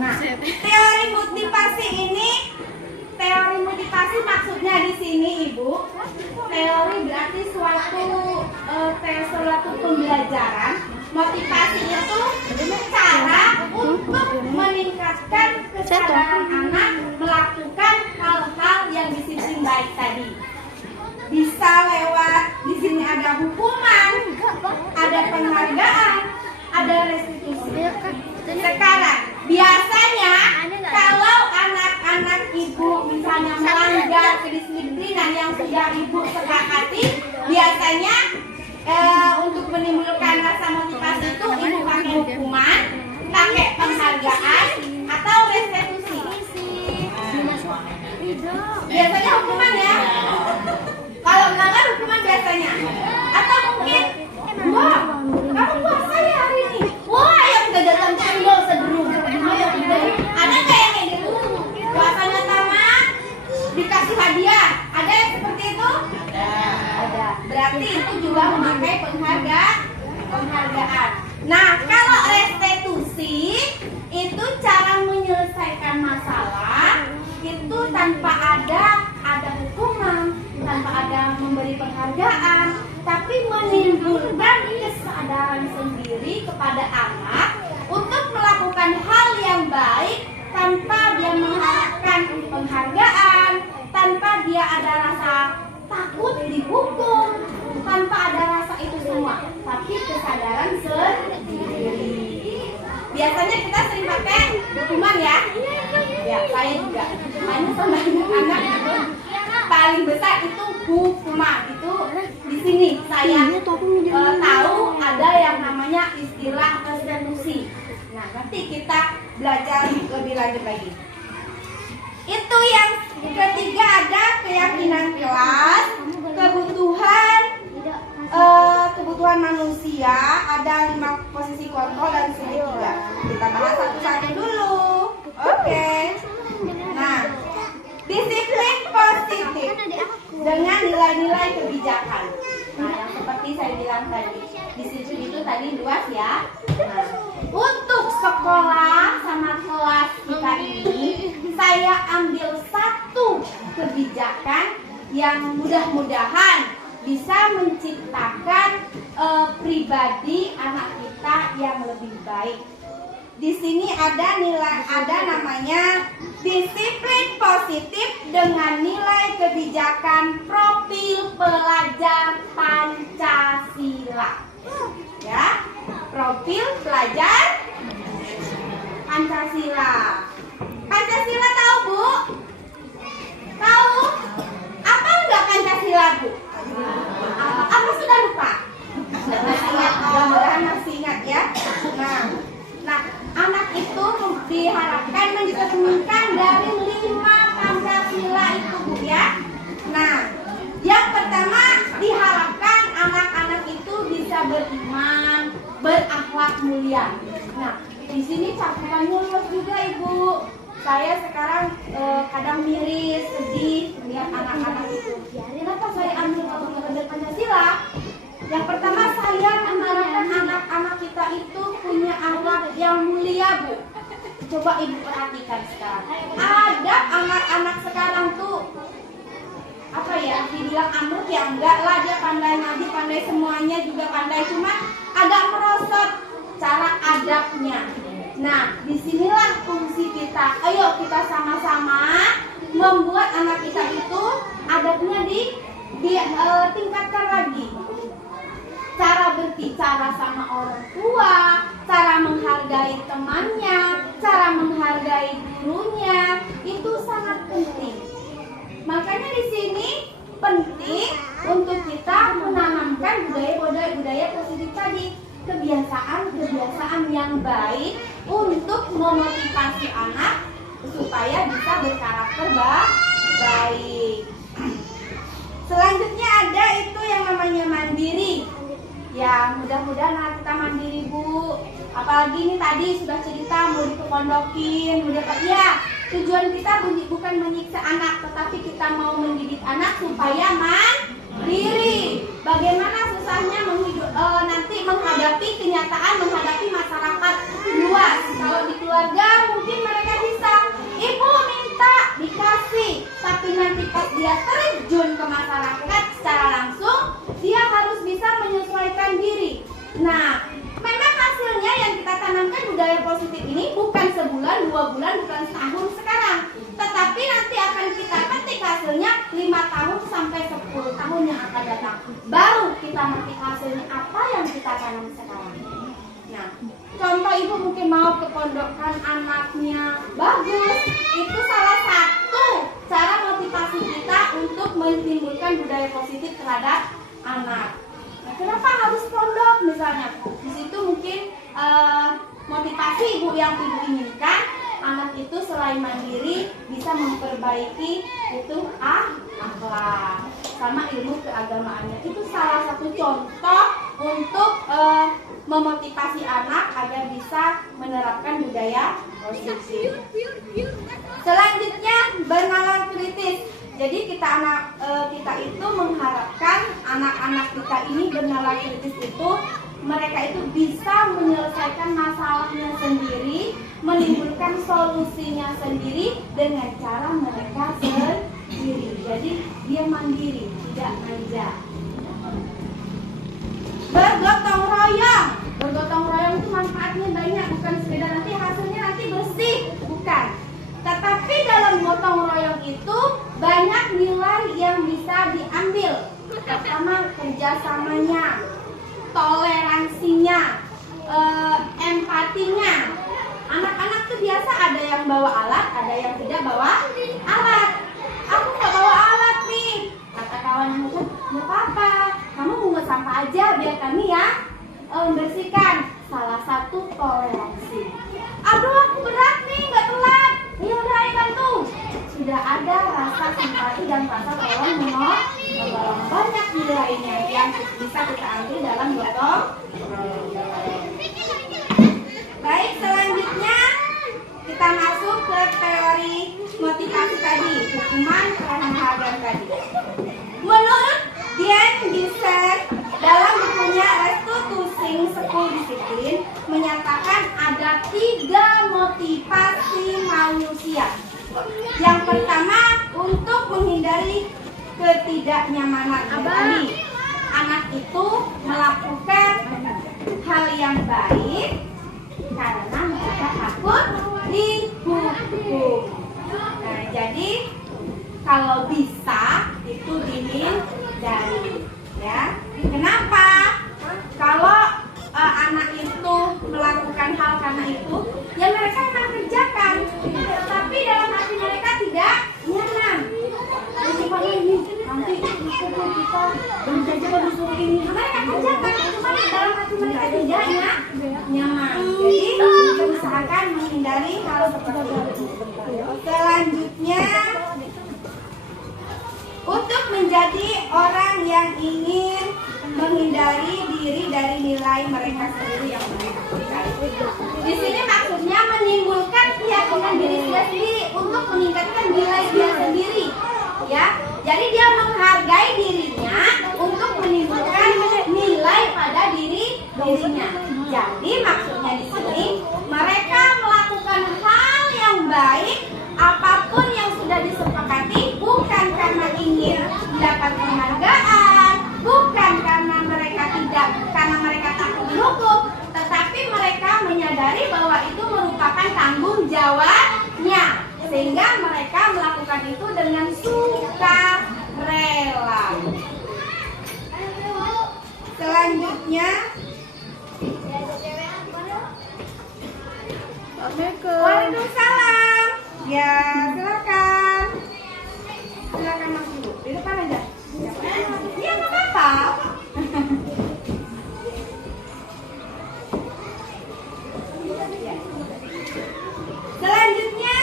Nah, teori motivasi maksudnya di sini Ibu, teori berarti suatu pembelajaran. Motivasi itu cara untuk meningkatkan kesadaran anak melakukan hal-hal yang disiplin baik tadi. Bisa lewat di sini ada hukuman, ada penghargaan, ada restitusi. Sekarang biasanya kalau anak-anak Ibu misalnya melanggar kedisiplinan yang sudah Ibu sepakati, biasanya untuk menimbulkan rasa motivasi itu Ibu pakai hukuman, pakai penghargaan, atau restitusi. Biasanya hukuman ya. Kalau melanggar hukuman biasanya. Atau mungkin, wah, kamu puasa ya hari ini? Wah, ayo kita jalan cendol sederung. Ada nggak yang kayak gitu? Puasanya tamat, dikasih hadiah. Ada yang seperti itu? Ada. Berarti itu juga memakai penghargaan. Nah, kalau restitusi itu cara menyelesaikan masalah itu tanpa ada hukuman, tanpa ada memberi penghargaan, tapi menimbulkan kesadaran sendiri kepada anak untuk melakukan hal yang baik tanpa dia mengharapkan penghargaan, tanpa dia ada rasa takut dihukum, tanpa ada rasa itu semua, tapi kesadaran sendiri. Biasanya kita sering pakai hukuman ya. Ya, saya juga. Hanya sama anak itu paling besar itu hukuman. Itu di sini saya tahu ada yang namanya istilah restitusi. Nah, nanti kita belajar lebih lanjut lagi. Itu yang ketiga, ada keyakinan kelas, kebutuhan manusia, ada 5 posisi kontrol dan segitiga. Kita bahas satu-satu dulu. Oke. Nah, disiplin positif dengan nilai-nilai kebijakan. Nah, yang seperti saya bilang tadi, disiplin itu tadi luas ya. Nah, untuk sekolah sama kelas kita ini, saya ambil satu kebijakan yang mudah-mudahan bisa menciptakan pribadi anak kita yang lebih baik. Di sini ada namanya disiplin positif dengan nilai kebijakan profil pelajar Pancasila. Ya, profil pelajar Pancasila. Pancasila tahu Bu? Tahu? Apa enggak Pancasila Bu? Apa sudah lupa? Masih ingat, mudah-mudahan masih ingat ya. Nah, anak itu diharapkan mencerminkan dari 5 Pancasila itu Bu ya. Nah, yang pertama diharapkan anak-anak itu bisa beriman, berakhlak mulia. Nah, di sini cakupannya luas juga Ibu. Saya sekarang kadang miris, sedih melihat anak-anak itu. Kenapa saya ambil Pancasila? Yang pertama, saya mengharapkan anak-anak kita itu punya akhlak yang mulia Bu. Coba Ibu perhatikan sekarang. Ada anak-anak sekarang tuh apa ya, dibilang amruk ya enggak lah, dia pandai ngaji, pandai semuanya juga pandai, cuma agak merosot cara adabnya. Nah, disinilah fungsi kita. Ayo kita sama-sama membuat anak kita itu adabnya ditingkatkan lagi. Cara berbicara sama orang tua, cara menghargai temannya, cara menghargai gurunya, itu sangat penting. Makanya di sini penting untuk kita menanamkan budaya positif tadi, kebiasaan yang baik untuk memotivasi anak supaya bisa berkarakter baik. Selanjutnya ada itu yang namanya mandiri. Ya, mudah-mudahan anak kita mandiri Bu. Apalagi ini tadi sudah cerita mau dipondokin, ya. Tujuan kita bukan menyiksa anak, tetapi kita mau mendidik anak supaya mandiri. Bagaimana susahnya nanti menghadapi kenyataan, menghadapi masyarakat luas. Kalau di keluarga mungkin mereka 2 bulan, bukan setahun sekarang. Tetapi nanti akan kita petik hasilnya 5 tahun sampai 10 tahun yang akan datang. Baru kita metik hasilnya apa yang kita tanam sekarang. Nah, contoh ibu mungkin mau kepondokkan anaknya bagus. Itu salah satu cara motivasi kita untuk menimbulkan budaya positif terhadap anak. Nah, kenapa harus pondok misalnya? Di situ mungkin motivasi ibu yang ibu inginkan, anak itu selain mandiri bisa memperbaiki itu akhlak sama ilmu keagamaannya. Itu salah satu contoh untuk memotivasi anak agar bisa menerapkan budaya positif. Selanjutnya, bernalar kritis. Jadi kita itu mengharapkan anak-anak kita ini bernalar kritis itu mereka itu bisa menyelesaikan masalahnya sendiri, menimbulkan solusinya sendiri dengan cara mereka sendiri. Jadi dia mandiri, tidak manja. Bergotong royong. Bergotong royong itu manfaatnya banyak, bukan sekedar nanti hasilnya nanti bersih, bukan. Tetapi dalam gotong royong itu banyak nilai yang bisa diambil. Pertama, kerjasamanya, toleransinya, empatinya. Anak-anak tuh biasa ada yang bawa alat, ada yang tidak bawa alat. Aku nggak bawa alat nih, kata kawan yang nggak apa-apa, kamu mungut sampah aja biar kami ya membersihkan. Salah satu toleransi. Aduh aku berat nih, nggak telat. Ya udah ayo bantu. Sudah ada rasa simpati dan rasa tolong menolong. Banyak nilainya yang bisa kita ambil dalam gotong. Baik, selanjutnya kita masuk ke teori motivasi tadi, hukuman penghargaan tadi. Menurut Dian Gisser dalam bukunya Restituting School Discipline menyatakan ada 3 motivasi manusia. Yang pertama, untuk menghindari ketidaknyamanan tadi. Anak itu melakukan hal yang baik karena mereka takut dihukum. Nah, jadi kalau bisa itu dihindari, ya. Kenapa? Kalau anak itu melakukan hal karena itu, ya mereka akan kerjakan. Tapi dalam hati mereka tidak nyaman. Nanti kita berjalan disuruh ini, mereka kerjakan. Cuma dalam hati mereka tidak nyaman. Jadi usahakan menghindari hal seperti itu. Selanjutnya, untuk menjadi orang yang ingin menghindari diri dari nilai mereka sendiri yang mereka percaya. Di sini maksudnya menimbulkan keyakinan diri dia sendiri untuk meningkatkan nilai dia sendiri, ya. Jadi dia menghargai dirinya untuk menimbulkan nilai pada dirinya. Jadi maksudnya di sini mereka melakukan hal yang baik, apapun yang sudah disepakati, bukan karena ingin mendapat penghargaan, bukan karena mereka takut dihukum, tetapi mereka menyadari bahwa itu merupakan tanggung jawabnya, sehingga mereka melakukan itu dengan sukarela. Selanjutnya, Waalaikumsalam. Ya, silakan. Silakan Mas Ibu. Di depan aja. Iya, nggak apa-apa. Selanjutnya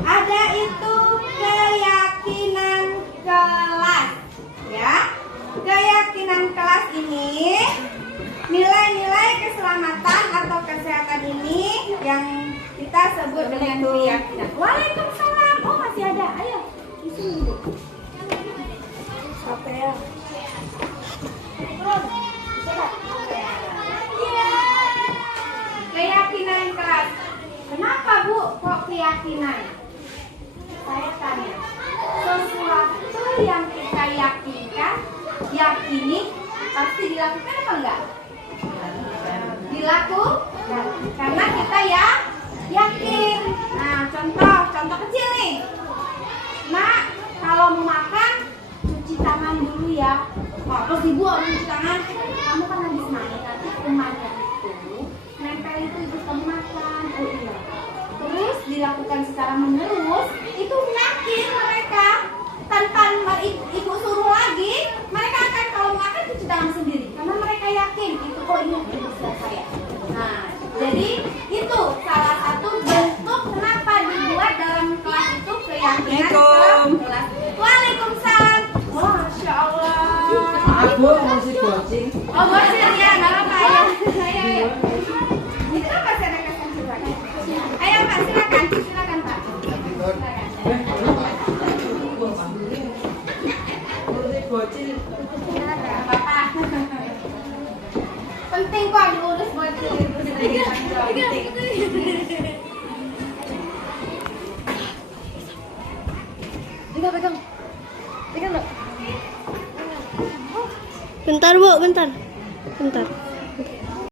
ada itu keyakinan kelas, ya. Keyakinan kelas ini nilai-nilai keselamatan atau kesehatan ini yang kita sebut dengan keyakinan. Waalaikumsalam. Oh masih ada. Ayo di sini Ibu. Apa ya? Keyakinan kelas. Kenapa Bu kok keyakinan? Saya tanya. Sesuatu yang kita yakini pasti dilakukan apa enggak? Dilakukan karena kita ya yakin. ibu kamu makan. Oh iya. Terus dilakukan secara menerus, itu yakin mereka tanpa ibu suruh lagi, mereka akan kalau makan cuci tangan sendiri karena mereka yakin itu kok ini usia saya. Nah, jadi itu salah satu bentuk kenapa dibuat dalam kelas itu keyakinan ke kelas. Waalaikumsalam. Masya Allah. Aku masih coaching. Oh, bocil ya, nggak apa-apa ya. Ayo. Itu masih ada kesan. Ayo Pak, silakan Pak. Silakan. Bocil. Nggak apa-apa. Penting kok diurus bocil itu. Pegang. Pegang, Dok. Bentar, Bu, bentar.